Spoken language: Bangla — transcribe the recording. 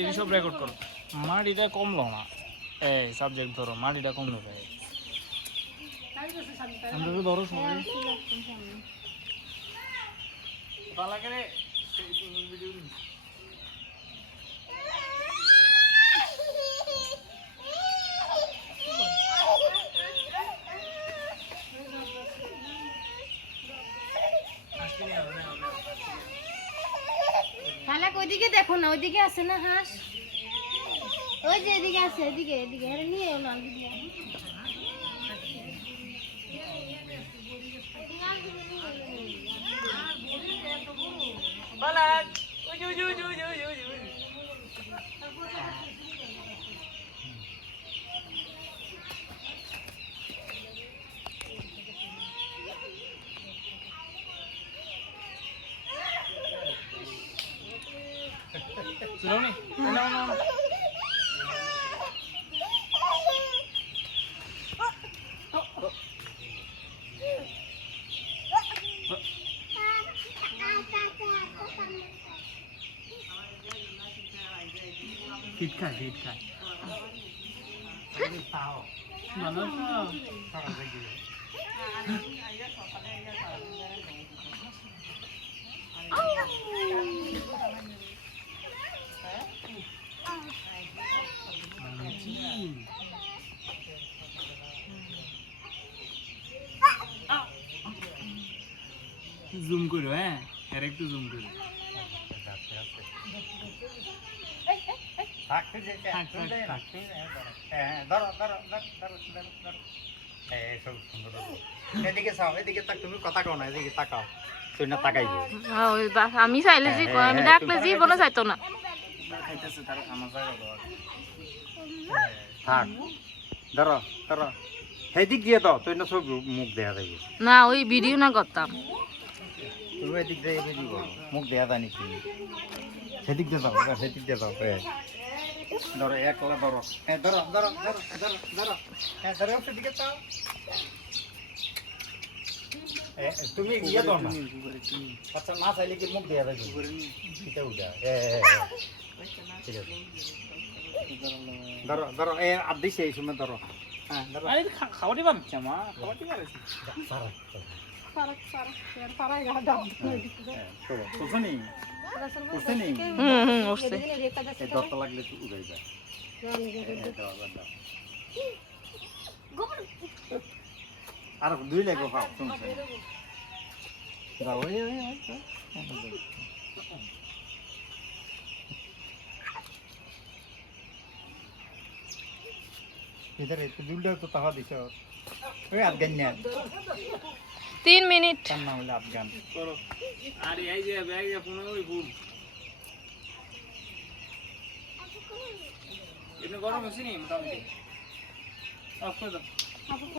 এই সব রেকর্ড করো মাটিটা কমলো না এই সাবজেক্ট ধরো মাটিটা কমলো ভাই আমরা তো ধরো সবাই ভালো করে ভিডিও নি তাহলে ওইদিকে দেখো না ওইদিকে আছে না হাঁস ওই যে এদিকে আছে এদিকে এদিকে আরে নিয়ে এও না দিদি বালাক ওই ওই Sini, no. Hit ka. Mana sa? Zoom করো হ্যাঁ আর একটু জুম করো আমি চাইলে জি আমি ডাকলে জি বলে চাইতো না থাক ধরো সেদিক দিয়ে তো তুই না সব মুখ দেখা যাবে না ওই ভিডিও না করতাম তুমি এদিক দিয়ে ভিডিও করো মুখ দেখা যায় নাকি সেদিক দিয়ে যাও ধরো একলা ধরো ধরো সেদিকে যাও তুমি ইয়ে দাও না আচ্ছা না চাইলে কি মুখ দেখা যাবে এটা উঠা ঠিক আছে ধরো আদি সেই সময় ধরো হ্যাঁ ধরো আরে খাওয়াতে পারছি মা খাওয়াতে পারছি দরটা লাগলে উড়াই যায় আর দুই লাগবে इधर तो दुलडा तो तहा दिस ओए अफगान ने 3 মিনিট কান্না হলো আফগান করো আরে এই যে ব্যাগ ফোন ওই ভুল এটা গরম হচ্ছে নি মোটামুটি অফ করে দাও